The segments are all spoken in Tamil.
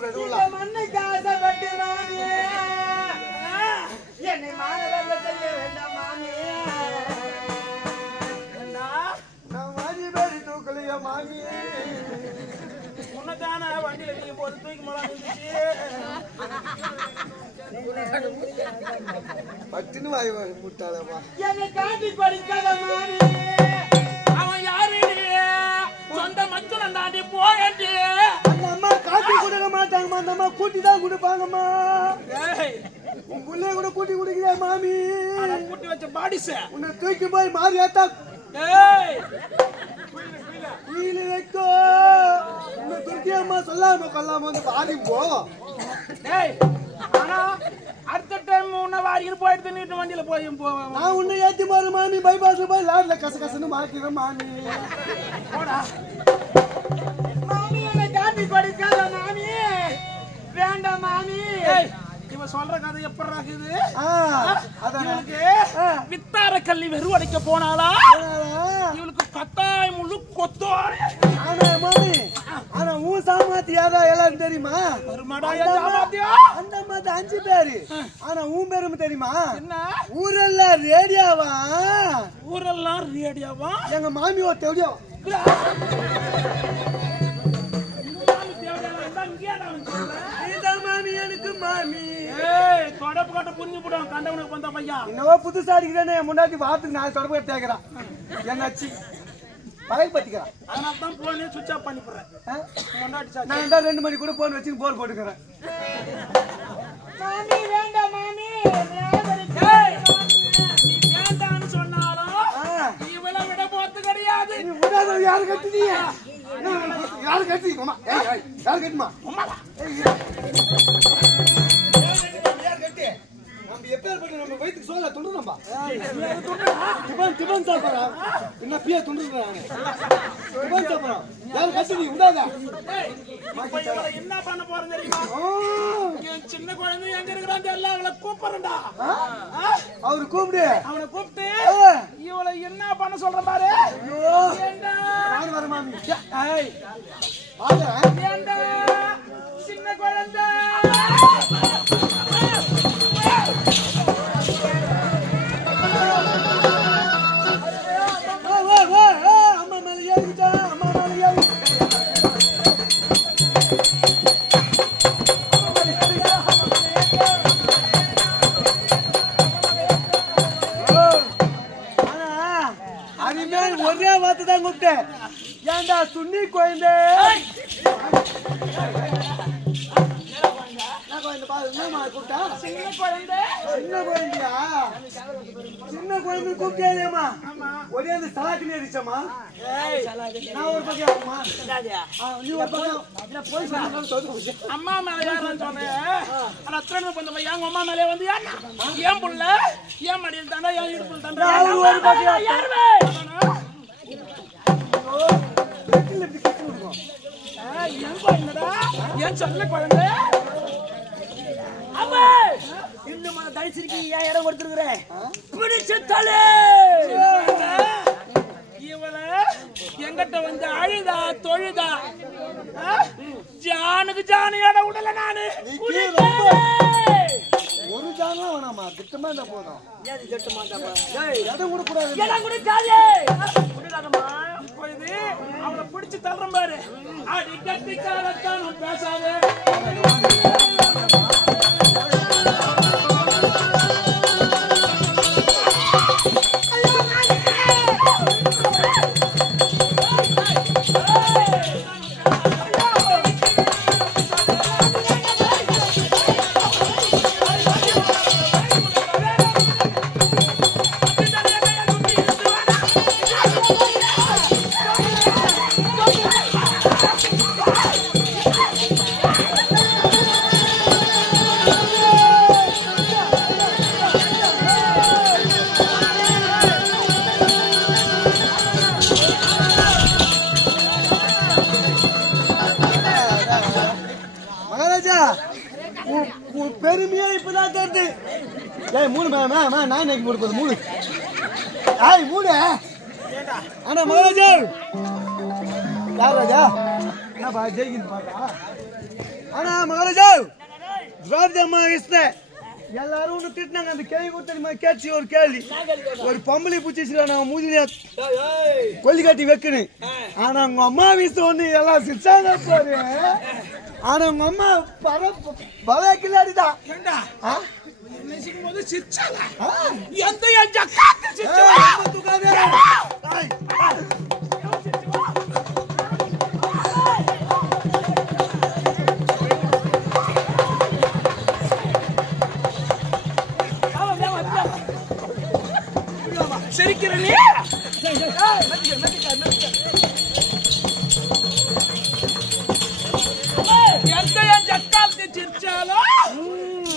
கூடாது மண்ணை காசை வெட்டி மாமி என்னை மாணவங்க செய்ய வேண்டாம் மாமி நான் மாறி பேரி தூக்கலையா மாமி உனக்கான வண்டியில நீ போட்டு தூக்கி பட்டுன்னு வாய் முட்டாளமா என்னை காட்டி படிக்காத மாமி அவன் யாரு சொந்த மச்சனம் தாண்டி போயண்டி அந்த அம்மா காட்டி கொடுக்க மாட்டாங்கம்மா அந்த அம்மா கூட்டி தான் கொடுப்பாங்கம்மா உன் புள்ளைய கூட கூட்டி குடிக்கிறியா மாமி கூட்டி வச்ச பாடிஸ் உன்னை தூக்கி போய் மாறி ஏத்தா குயிலு வைக்கோ உன்னை தூக்கி அம்மா சொல்லாம கொல்லாம வந்து பாடி போ ஆனா அடுத்த டைம் உன்னை வாரிக்கிட்டு போயிட்டு நீட்டு வண்டியில போய் போவேன் நான் உன்னை ஏத்தி போற மாமி பைபாஸ்ல போய் லாட்ல கசகசன்னு மாத்திடுறேன் மாமி போடா மாமி என்னை காட்டி படிக்காத மாமி வேண்டாம் மாமி இவன் சொல்ற கதை எப்படி இருக்குது இவனுக்கு வித்தார கல்வி வெறுவடைக்க போனாலா இவனுக்கு கத்தாய் முழு கொத்தோட ஆனா ஊன் சாமாத்தியாதான் எல்லாரும் தெரியுமா அந்த மாதிரி 5 பேரு ஆனா ஊன் பேரும் தெரியுமா என்ன ஊரெல்லாம் ரேடியாவா ஊரெல்லாம் ரேடியாவா எங்க மாமி ஒரு தேடியா மாமி தொடப்பு கட்ட புரிஞ்சு போடுவான் கண்டவனுக்கு வந்த பையன் என்னவோ புதுசா அடிக்கிறேன்னு முன்னாடி வாரத்துக்கு 4 தொடப்பு கட்ட தேக்கிறான் என்னாச்சு பகல் பத்திக்கிறான் அதனால தான் போனே சுவிட்ச் ஆஃப் பண்ணி போடுறேன் முன்னாடி நான் தான் 2 மணி கூட போன் வச்சு போர் போட்டுக்கிறேன் மாமி வேண்டாம் மாமி வேண்டான்னு சொன்னாலும் இவளை விட போறது கிடையாது நீ விடாத யாரு கட்டினியா யாரு கட்டி அம்மா யாரு கட்டுமா அம்மா நம்ம வயிற்றுக்கு சோழ துண்டுறோம்பா டிபன் சாப்பிட்றான் என்ன பியா துண்டுறான் டிபன் சாப்பிட்றான் யாரும் கட்டி நீ விடாத என்ன பண்ண போறேன் தெரியுமா சின்ன குழந்தை எங்க இருக்கிறான் தெரியல அவளை கூப்பிடுறா அவரு கூப்பிடு அவனை கூப்பிட்டு இவளை என்ன பண்ண சொல்ற பாரு வர மாமி சின்ன குழந்தை ஒரே வார்த்தை தான் கூப்பிட்டேன் ஏண்டா சுன்னி குழந்தை சின்ன குழந்தை கூப்பிட்டேமா ஒரே அந்த சலாக்கு நேரிச்சமா நான் ஒரு பக்கம் நீ ஒரு பக்கம் அம்மா மேல சொன்னேன் எங்க அம்மா மேலே வந்து ஏன் புள்ள ஏன் மடியில் தாண்டா ஏன் இடுப்புல தாண்டா ஒரு பக்கம் ஏன் சொல்ல குழந்தை இந்த மாதிரி தடிச்சிருக்கி ஏன் இடம் கொடுத்துருக்குறேன் பிடிச்ச தலை இவளை எங்கிட்ட வந்து அழுதா தொழுதா ஜானுக்கு ஜானு இடம் விடல நானு ஒரு ஜானும் வேணாமா திட்டமா இருந்தா போதும் இடம் கொடுக்கூடாது இடம் கொடுக்காது போயிது அவனை பிடிச்சு தள்ளுறேன் பாரு அடி கட்டிக்காரத்தான் பேசாது பெருமையா இப்பதான் தருது மூணு நான் இன்னைக்கு மூணு போது மூணு மூணு ஆனா மகாராஜா யார் ராஜா என்னப்பா ஜெயிக்கின்னு பாத்தா ஆனா மகாராஜா திரௌபதி அம்மா இஸ்தே எல்லாரும் ஒன்று திட்டினாங்க. அந்த கேள்வி கொடுத்த கேட்சி ஒரு கேள்வி ஒரு பொம்பளை பூச்சிச்சுல நான் மூதிலியா கொல்லி கட்டி வைக்கணும். ஆனா உங்க அம்மா வீசு ஒண்ணு எல்லாம் சிரிச்சாங்க பாரு. ஆனா உங்க அம்மா பல கில்லாடிதான் சிரிக்கிறனே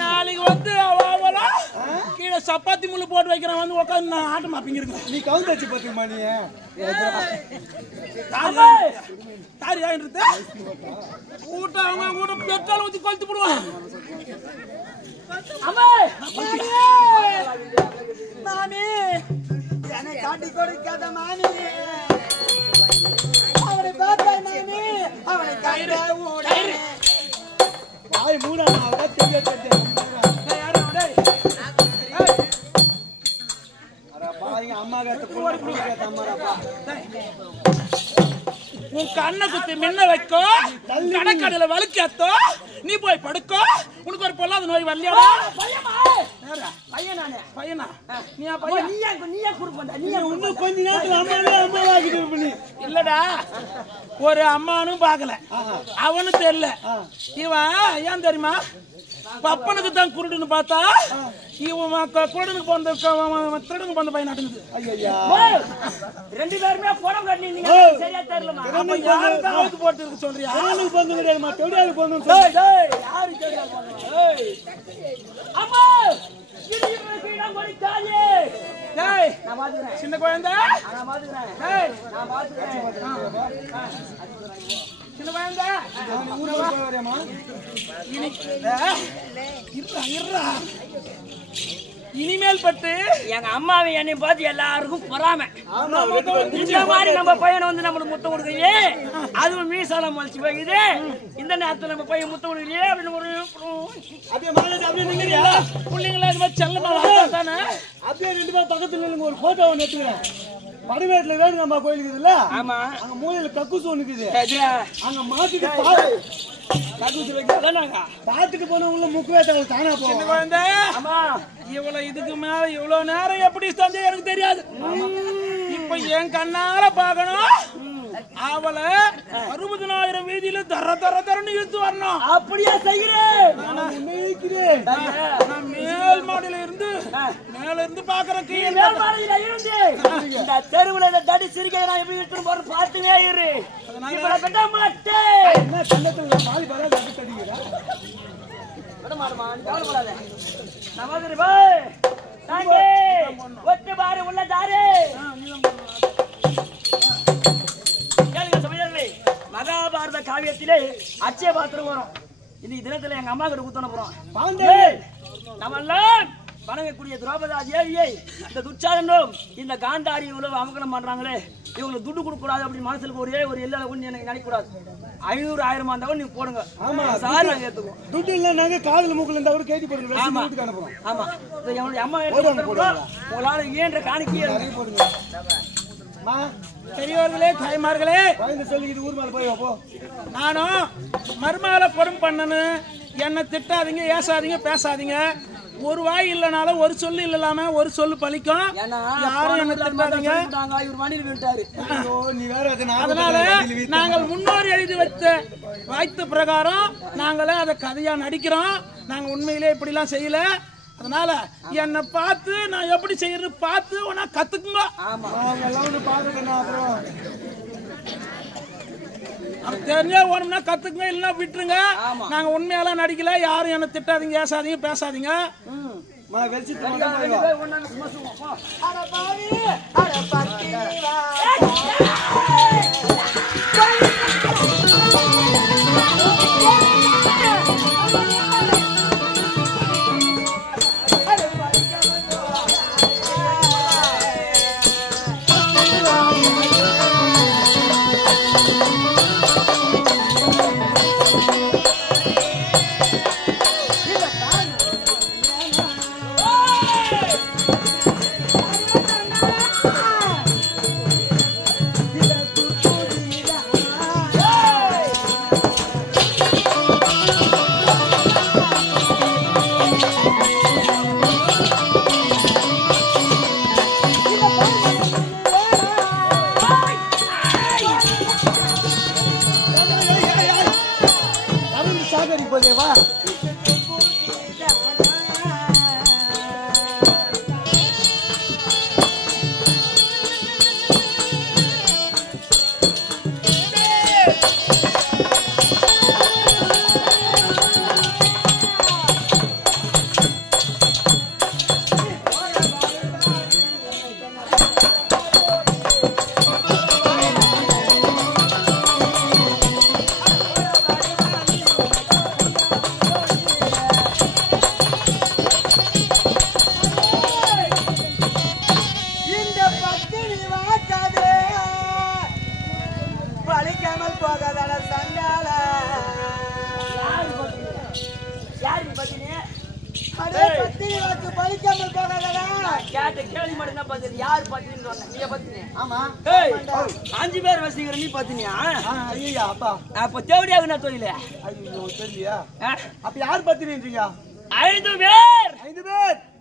நாளைக்கு வந்து கீழே சப்பாத்தி முள்ளு போட்டு வைக்கிறேன் வந்து உட்காந்து நான் ஆட்டு மாப்பிங்க இருக்கேன். நீ கவுந்து வச்சு பாத்துமா நீ தாரி ஆயிடுறது ஊட்ட அவங்க கூட பெட்ரோல் ஊற்றி கொளுத்து போடுவான். மாமி என்னை காட்டி கொடுக்காத மாமி அவனை பார்த்தா மாமி அவனை கையில வாய் மூடா அம்மா உன் கண்ணை குத்தி மின்ன வைக்கோ கடற்கடையில வலுக்கேத்தோ நீ போய் படுக்கோ உனக்கு ஒரு பொல்லாத நோய் வரலையா? பையனா கொஞ்ச நேரத்துல இல்லடா ஒரு அம்மானும் பாக்கல அவனும் தெரியல. இவன் ஏன் தெரியுமா பப்பனுக்கு தான் குருடுன்னு பார்த்தா இவன் குருடனுக்கு போன திருடனுக்கு போன பையன் நடக்குது. ரெண்டு பேருமே படம் கட்டினீங்க சரியா தெரியல போட்டு இருக்கு சொல்றியா? சின்ன குழந்தை சின்ன குழந்தை இனிமேல் பட்டு எங்க அம்மாவை என்னை பார்த்து எல்லாருக்கும் பொறாம. இந்த மாதிரி நம்ம பையனை வந்து நம்மளுக்கு முத்தம் கொடுக்குறியே அதுவும் மீசாலம் மலிச்சு போகுது. இந்த நேரத்துல நம்ம பையன் முத்தம் கொடுக்குறியே அப்படின்னு ஒரு பிள்ளைங்களா இது மாதிரி செல்லமா தானே அப்படியே ரெண்டு பேரும் பக்கத்துல ஒரு போட்டோ ஒன்று எடுத்துக்கிறேன். படுவேட்டில் வேணும் நம்ம கோயிலுக்கு இருக்குல்ல, ஆமா அங்க மூலையில கக்கூசு ஒண்ணு இருக்குது. அங்க மாத்திட்டு பாத்துட்டு போன உள்ள முக்குவேட்ட தானா போவோம். இவ்வளவு இதுக்கு மேல இவ்வளவு நேரம் எப்படி தந்தே எனக்கு தெரியாது. இப்ப என் கண்ணால பாக்கணும் அவளை 60,000 வீதியில தர தர தரன்னு இழுத்து வரணும். அப்படியே செய்கிறேன். நான் மேல் மாடியில இருந்து மேல இருந்து பாக்குறேன். மேல் மாடியில இருந்து இந்த தெருவுல இந்த தடி சிரிக்கை நான் எப்படி இழுத்துன்னு போற பார்த்துனே இரு. இப்ப கட்ட மாட்டேன். என்ன கண்ணத்துல மாலி பரா கட்டி கடிங்கடா. விட மாட்டமா நீ கவலைப்படாத. நமஸ்தே பாய். தாங்கே ஒட்டு பாரு உள்ள தாரே. மகாபாரத காவியத்திலே அச்சய பாத்திரம் வரும். இந்த தினத்துல எங்க அம்மா கிட்ட குத்தன போறோம். நம்ம எல்லாம் வணங்கக்கூடிய திரௌபதி தேவியை இந்த துச்சாதனும் இந்த காந்தாரி இவ்வளவு அமகனம் பண்றாங்களே இவங்களுக்கு துட்டு கொடுக்க கூடாது அப்படின்னு மனசுல ஒரே ஒரு எல்லையில கொண்டு எனக்கு நினைக்க கூடாது. 500,000 இருந்தாலும் நீங்க போடுங்க. ஆமா சார் நாங்க ஏத்துக்குவோம். துட்டு இல்ல நாங்க காதுல மூக்குல இருந்தா கூட கேட்டி போடுங்க. வீட்டுக்கு அனுப்புறோம். ஆமா என்னோட அம்மா உங்களால ஏன்ற காணிக்கையே போடுங்க. பெரியவர்களே தாய்மார்களே சொல்லி இது ஊர் மேல போய் போ. நானும் மருமகளை கொடும் பண்ணனு என்ன திட்டாதீங்க ஏசாதீங்க பேசாதீங்க. ஒரு வாய் இல்லனாலும் ஒரு சொல்லு இல்லாம ஒரு சொல்லு பலிக்கும். யாரும் என்ன திட்டாதீங்க. அதனால நாங்கள் முன்னோர் எழுதி வைத்த பிரகாரம் நாங்களே அதை கதையா நடிக்கிறோம். நாங்க உண்மையிலே இப்படி எல்லாம் செய்யல. அதனால என்ன பார்த்து நான் எப்படி செய்யறது பார்த்து உனா கத்துக்குங்க. தெரிஞ்சா ஓணும்னா கத்துக்குங்க இல்லைன்னா விட்டுருங்க. நாங்க உண்மையெல்லாம் நடிக்கல. யாரும் என்ன திட்டாதீங்க ஏசாதீங்க பேசாதீங்க.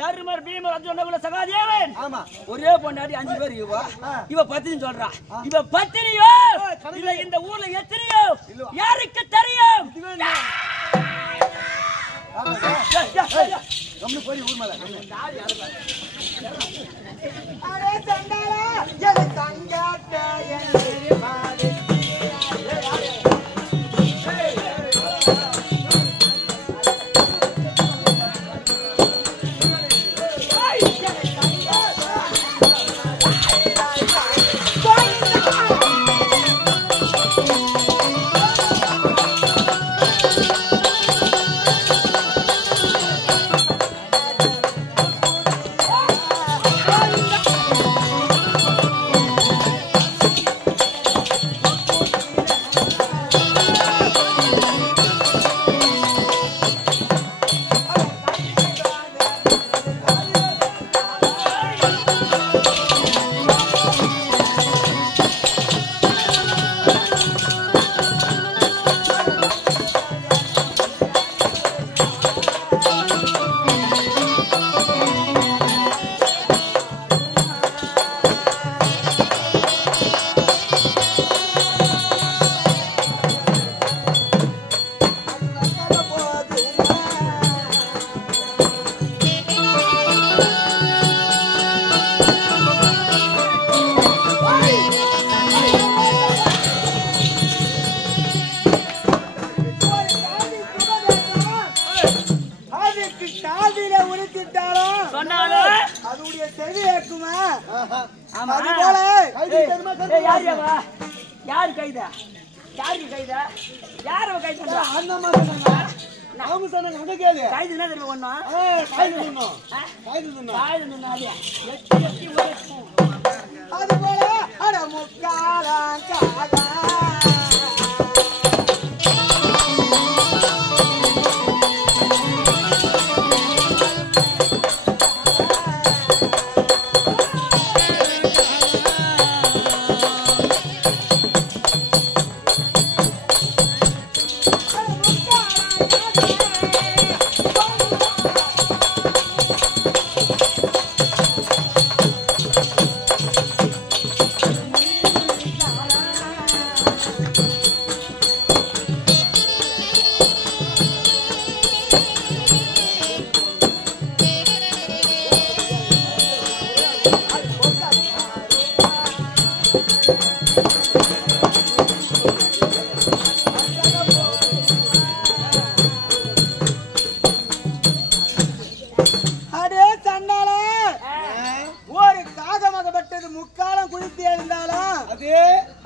தருமர் பீமர் அர்ஜுனன் சகாதேவன் ஒரே பொண்டாடி 5 பேர் இவ பத்தினி சொல்றா இவ பத்தினியோ இல்ல இந்த ஊர்ல எத்தனையோ யாருக்கு தெரியும் யாரு கைதா யாரு கைதா யாரோ கைதா அண்ணம்மா சொன்னாங்க அவங்க சொன்னாங்க அங்க கேளு கைது என்ன தெரியுமா ஒண்ணா கைது சொன்னோம் கைது சொன்னாலே எட்டி ஓடுச்சு அது போல அட முக்காலா காலா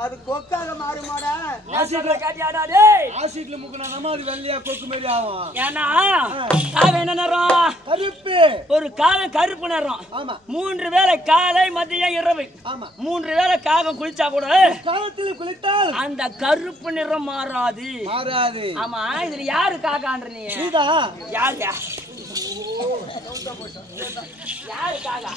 அது கொக்காக மாறுமாடா ஆசிட்ல காட்டியாடா டேய் ஆசிட்ல முக்குனா நம்ம அது வெள்ளையா கொக்கு மாதிரி ஆகும் ஏனா காக என்ன நிறம் கருப்பு ஒரு காக கருப்பு நிறம் ஆமா 3 வேளை காலை மதியம் இரவு ஆமா 3 வேளை காகம் குளிச்சா கூட காகத்துல குளித்தால் அந்த கருப்பு நிறம் மாறாது ஆமா இதுல யாரு காகான்ற நீ நீதா யாரு யாரு காகா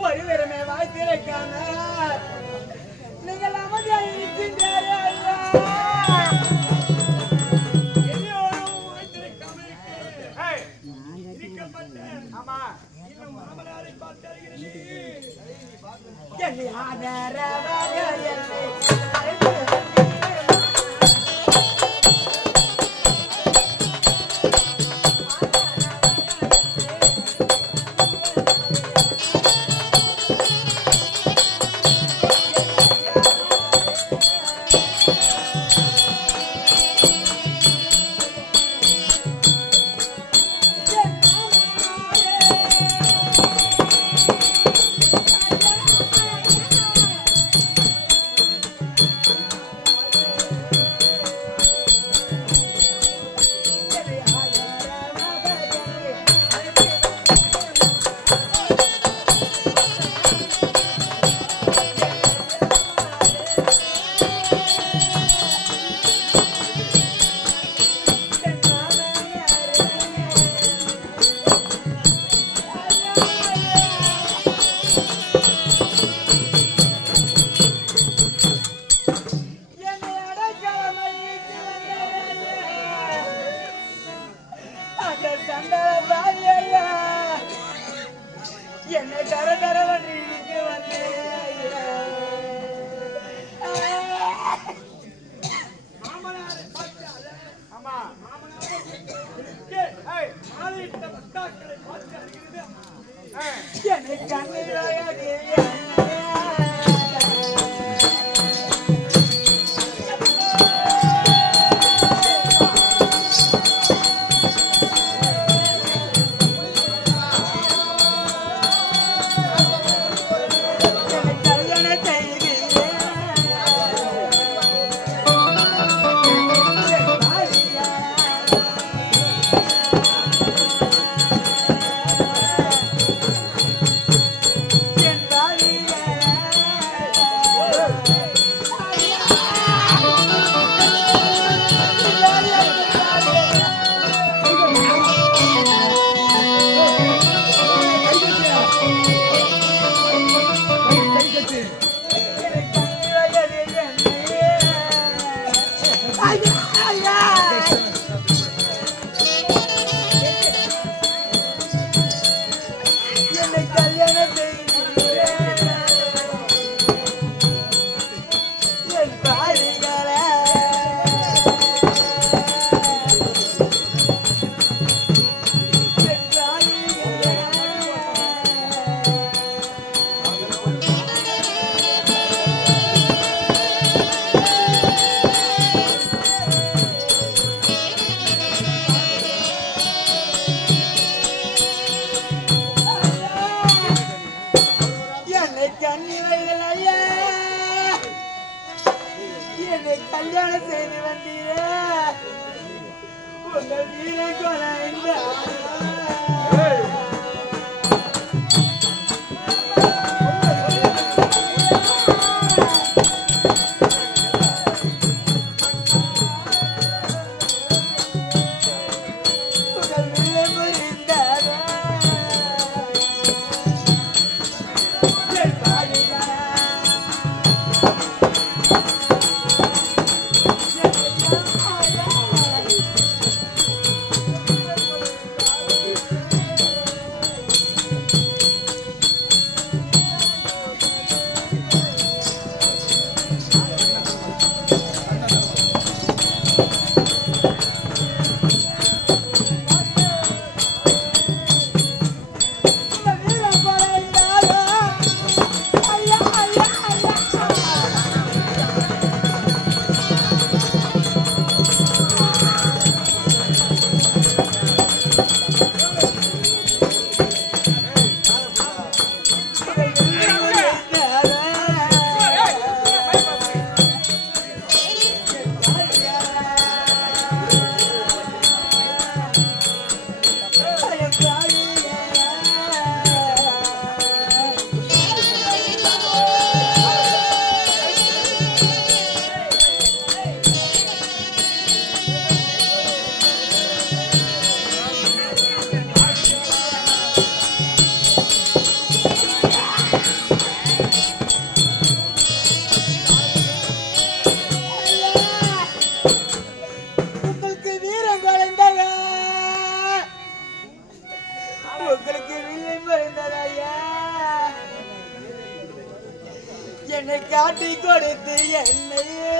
ஒரு விரமே வாய்த்திருக்கான நீங்கள் அமைதியாக இருக்கின்றாரே ஐயா. என்னை ஆதரவாக என்னை என்னை தர தர வந்து என்னை கண்ணீராக கல்யாணம் செய்து வந்தீரே உங்கள் வீரை கொலை என்னை காட்டி கொடுத்து என்னையே